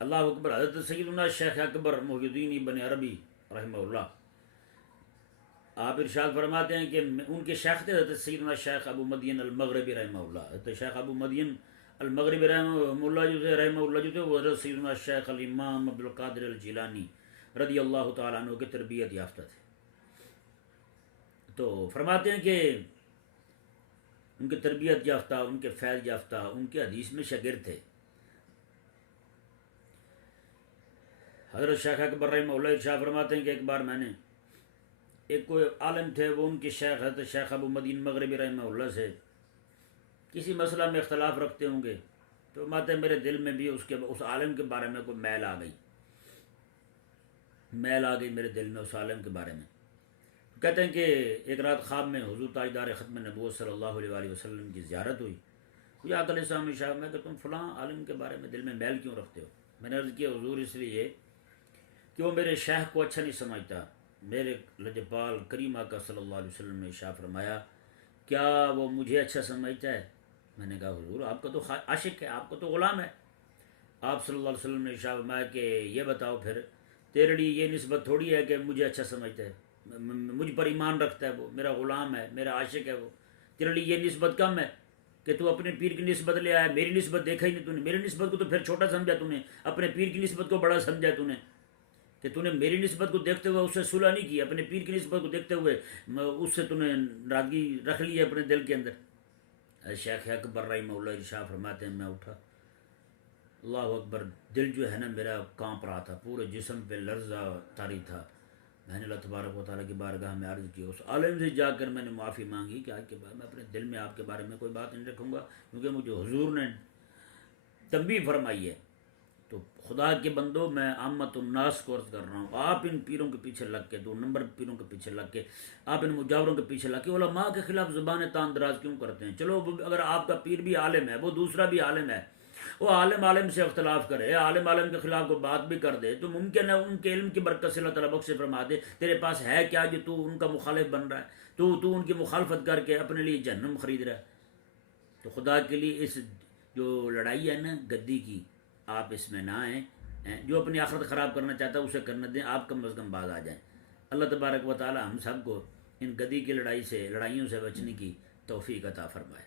اللہ اکبر۔ حضرت سیدنا شیخ اکبر محی الدین ابن عربی رحمہ اللہ، آپ ارشاد فرماتے ہیں کہ ان کے شیخ تھے حضرت سیدنا شیخ ابو مدین المغربی رحمہ اللہ۔ حضرت شیخ ابو مدین المغربی رحمہ اللہ جو تھے وہ حضرت سیدنا شیخ الامام عبدالقادر الجیلانی رضی اللہ تعالیٰ عنہ کے تربیت یافتہ تھے۔ تو فرماتے ہیں کہ ان کے تربیت یافتہ، ان کے فیض یافتہ، ان کے حدیث میں شاگرد تھے۔ حضرت شیخ اکبر رحمہ اللہ ارشاد فرماتے ہیں کہ ایک بار میں نے ایک کوئی عالم تھے، وہ ان کے شیخ حضرت شیخ ابو مدین مغربی رحمہ اللہ سے کسی مسئلہ میں اختلاف رکھتے ہوں گے، تو ماتے میرے دل میں بھی اس عالم کے بارے میں کوئی میل آ گئی میرے دل میں اس عالم کے بارے میں۔ کہتے ہیں کہ ایک رات خواب میں حضور تاجدار ختم نبوت صلی اللہ علیہ وآلہ وسلم کی زیارت ہوئی۔ مجھے عقل سامنے شاہ میں کہ تم فلاں عالم کے بارے میں دل میں میل کیوں رکھتے ہو؟ میں نے عرض کیا حضور اس لیے کہ وہ میرے شیخ کو اچھا نہیں سمجھتا۔ میرے لجپال کریم آقا صلی اللہ علیہ وسلم نے ارشاد فرمایا کیا وہ مجھے اچھا سمجھتا ہے؟ میں نے کہا حضور آپ کا تو عاشق ہے، آپ کا تو غلام ہے۔ آپ صلی اللہ علیہ وسلم نے ارشاد فرمایا کہ یہ بتاؤ پھر تیرے لیے یہ نسبت تھوڑی ہے کہ مجھے اچھا سمجھتا ہے، مجھ پر ایمان رکھتا ہے، وہ میرا غلام ہے، میرا عاشق ہے، وہ تیرے لیے یہ نسبت کم ہے کہ تو اپنے پیر کی نسبت لے آیا، میری نسبت دیکھا ہی نہیں تو نے، میری نسبت کو تو پھر چھوٹا سمجھا تو نے، اپنے پیر کی نسبت کو بڑا سمجھا تو نے، کہ تو نے میری نسبت کو دیکھتے ہوئے اس سے صلح نہیں کی، اپنے پیر کی نسبت کو دیکھتے ہوئے اس سے تو نے ناراضگی رکھ لی ہے اپنے دل کے اندر۔ شیخ اکبر رحمہ اللہ ارشاد فرماتے ہیں میں اٹھا، اللہ اکبر، دل جو ہے نا میرا کانپ رہا تھا، پورے جسم پہ لرزہ طاری تھا۔ میں نے اللہ تبارک و تعالیٰ کی بارگاہ میں عرض کی، اس عالم سے جا کر میں نے معافی مانگی کہ آج کے بعد میں اپنے دل میں آپ کے بارے میں کوئی بات نہیں رکھوں گا، کیونکہ مجھے حضور نے تنبیہ فرمائی ہے۔ تو خدا کے بندو، میں عامت الناس کو عرض کر رہا ہوں، آپ ان پیروں کے پیچھے لگ کے، 2 نمبر پیروں کے پیچھے لگ کے، آپ ان مجاوروں کے پیچھے لگ کے علماء کے خلاف زبان تان دراز کیوں کرتے ہیں؟ چلو اگر آپ کا پیر بھی عالم ہے، وہ دوسرا بھی عالم ہے، وہ عالم سے اختلاف کرے، عالم کے خلاف کوئی بات بھی کر دے تو ممکن ہے ان کے علم کی برکت سے اللہ تعالیٰ بخش فرما دے تیرے پاس ہے کیا جو تو ان کا مخالف بن رہا ہے، تو ان کی مخالفت کر کے اپنے لیے جہنم خرید رہا ہے۔ تو خدا کے لیے اس جو لڑائی ہے نا گدی کی، آپ اس میں نہ آئیں، جو اپنی آخرت خراب کرنا چاہتا ہے اسے کرنے دیں، آپ کم از کم باز آ جائیں۔ اللہ تبارک و تعالی ہم سب کو ان گدی کی لڑائیوں سے بچنے کی توفیق عطا فرمائے۔